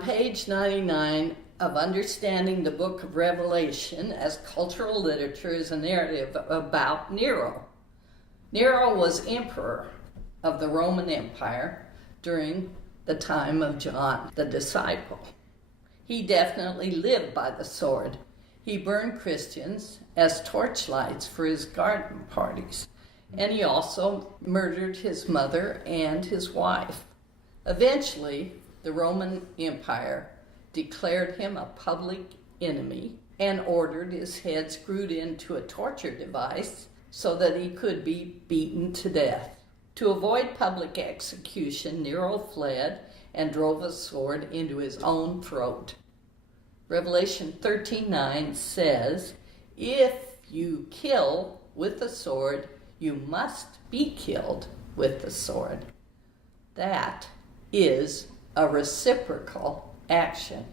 On page 99 of Understanding the Book of Revelation as Cultural Literature is a narrative about Nero. Nero was emperor of the Roman Empire during the time of John the disciple. He definitely lived by the sword. He burned Christians as torchlights for his garden parties, and he also murdered his mother and his wife. Eventually, the Roman Empire declared him a public enemy and ordered his head screwed into a torture device so that he could be beaten to death. To avoid public execution, Nero fled and drove a sword into his own throat. Revelation 13:9 says, "If you kill with the sword, you must be killed with the sword." That is a reciprocal action.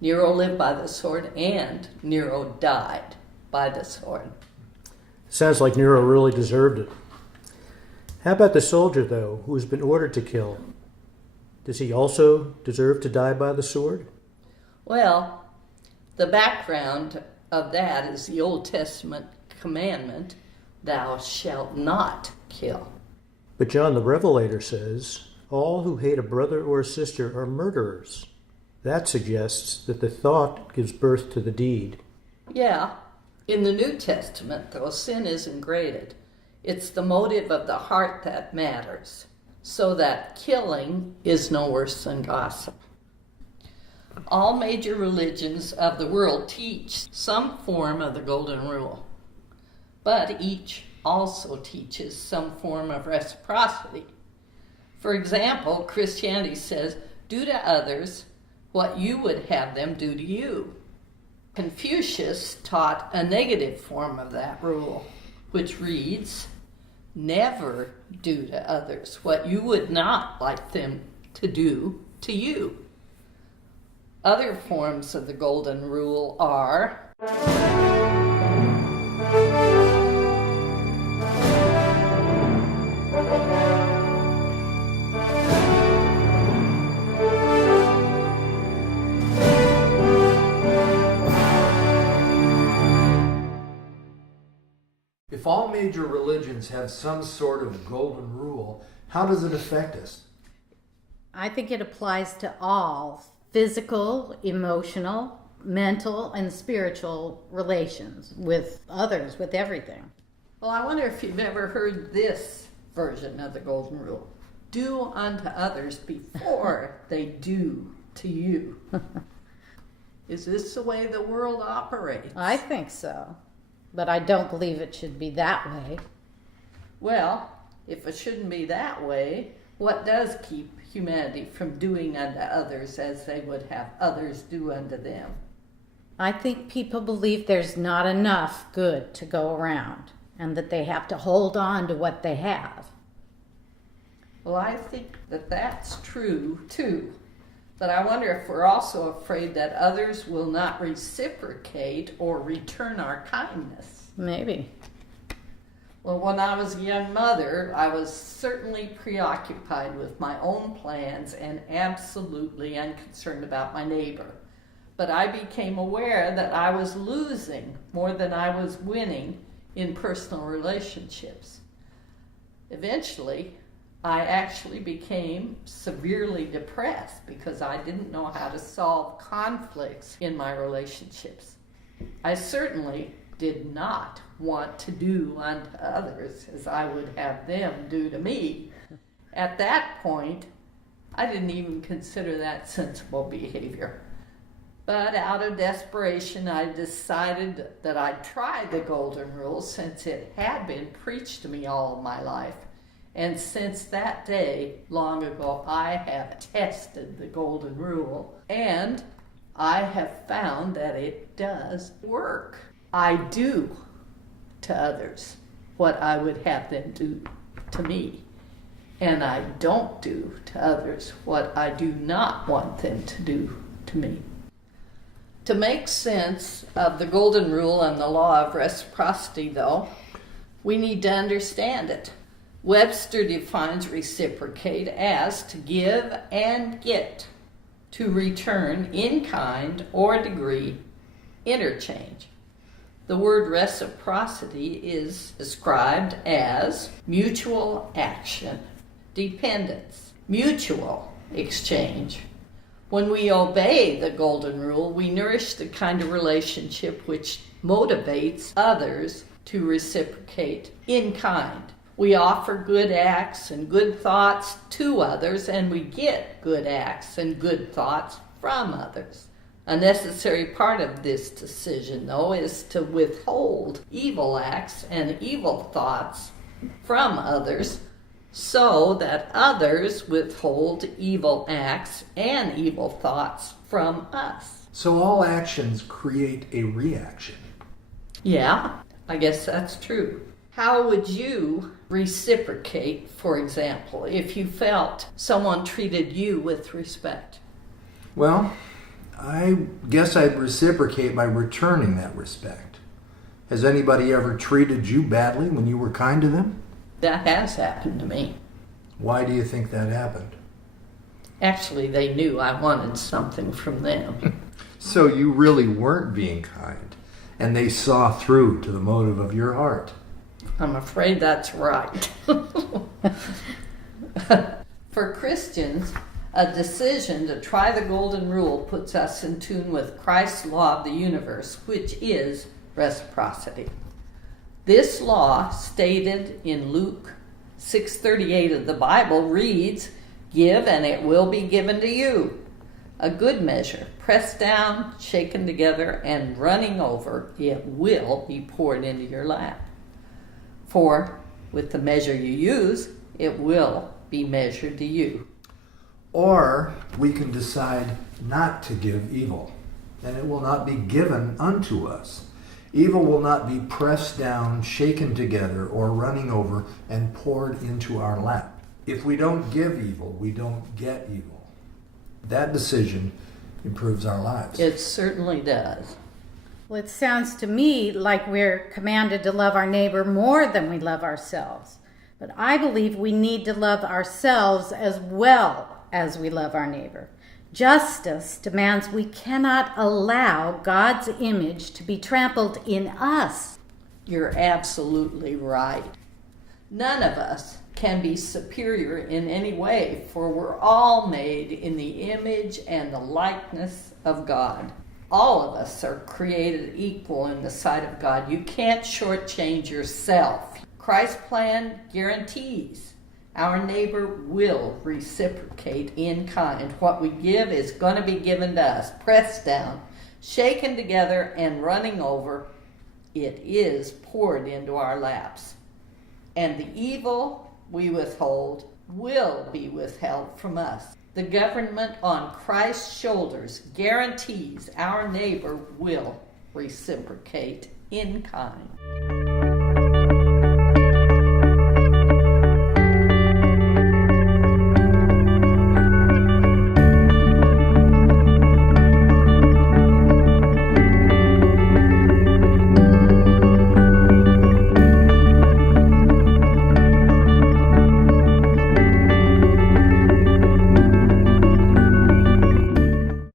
Nero lived by the sword and Nero died by the sword. Sounds like Nero really deserved it. How about the soldier, though, who has been ordered to kill? Does he also deserve to die by the sword? Well, the background of that is the Old Testament commandment, "Thou shalt not kill." But John the Revelator says, all who hate a brother or a sister are murderers. That suggests that the thought gives birth to the deed. Yeah, in the New Testament, though, sin isn't graded. It's the motive of the heart that matters, so that killing is no worse than gossip. All major religions of the world teach some form of the Golden Rule, but each also teaches some form of reciprocity. For example, Christianity says, "Do to others what you would have them do to you." Confucius taught a negative form of that rule, which reads, "Never do to others what you would not like them to do to you." Other forms of the Golden Rule are If all major religions have some sort of golden rule, how does it affect us? I think it applies to all physical, emotional, mental, and spiritual relations with others, with everything. Well, I wonder if you've ever heard this version of the Golden Rule. Do unto others before they do to you. Is this the way the world operates? I think so, but I don't believe it should be that way. Well, if it shouldn't be that way, what does keep humanity from doing unto others as they would have others do unto them? I think people believe there's not enough good to go around and that they have to hold on to what they have. Well, I think that that's true too. But I wonder if we're also afraid that others will not reciprocate or return our kindness. Maybe. Well, when I was a young mother, I was certainly preoccupied with my own plans and absolutely unconcerned about my neighbor. But I became aware that I was losing more than I was winning in personal relationships. Eventually, I actually became severely depressed because I didn't know how to solve conflicts in my relationships. I certainly did not want to do unto others as I would have them do to me. At that point, I didn't even consider that sensible behavior. But out of desperation, I decided that I'd try the Golden Rule since it had been preached to me all of my life. And since that day, long ago, I have tested the Golden Rule, and I have found that it does work. I do to others what I would have them do to me, and I don't do to others what I do not want them to do to me. To make sense of the Golden Rule and the law of reciprocity, though, we need to understand it. Webster defines reciprocate as to give and get, to return in kind or degree interchange. The word reciprocity is described as mutual action, dependence, mutual exchange. When we obey the golden rule, we nourish the kind of relationship which motivates others to reciprocate in kind. We offer good acts and good thoughts to others, and we get good acts and good thoughts from others. A necessary part of this decision, though, is to withhold evil acts and evil thoughts from others so that others withhold evil acts and evil thoughts from us. So all actions create a reaction. Yeah, I guess that's true. How would you reciprocate, for example, if you felt someone treated you with respect? Well, I guess I'd reciprocate by returning that respect. Has anybody ever treated you badly when you were kind to them? That has happened to me. Why do you think that happened? Actually, they knew I wanted something from them. So you really weren't being kind, and they saw through to the motive of your heart. I'm afraid that's right. For Christians, a decision to try the golden rule puts us in tune with Christ's law of the universe, which is reciprocity. This law, stated in Luke 6:38 of the Bible, reads, "Give and it will be given to you. A good measure, pressed down, shaken together, and running over, it will be poured into your lap. For with the measure you use, it will be measured to you." Or we can decide not to give evil, and it will not be given unto us. Evil will not be pressed down, shaken together, or running over and poured into our lap. If we don't give evil, we don't get evil. That decision improves our lives. It certainly does. Well, it sounds to me like we're commanded to love our neighbor more than we love ourselves. But I believe we need to love ourselves as well as we love our neighbor. Justice demands we cannot allow God's image to be trampled in us. You're absolutely right. None of us can be superior in any way, for we're all made in the image and the likeness of God. All of us are created equal in the sight of God. You can't shortchange yourself. Christ's plan guarantees our neighbor will reciprocate in kind. What we give is going to be given to us, pressed down, shaken together, and running over. It is poured into our laps. And the evil we withhold will be withheld from us. The government on Christ's shoulders guarantees our neighbor will reciprocate in kind.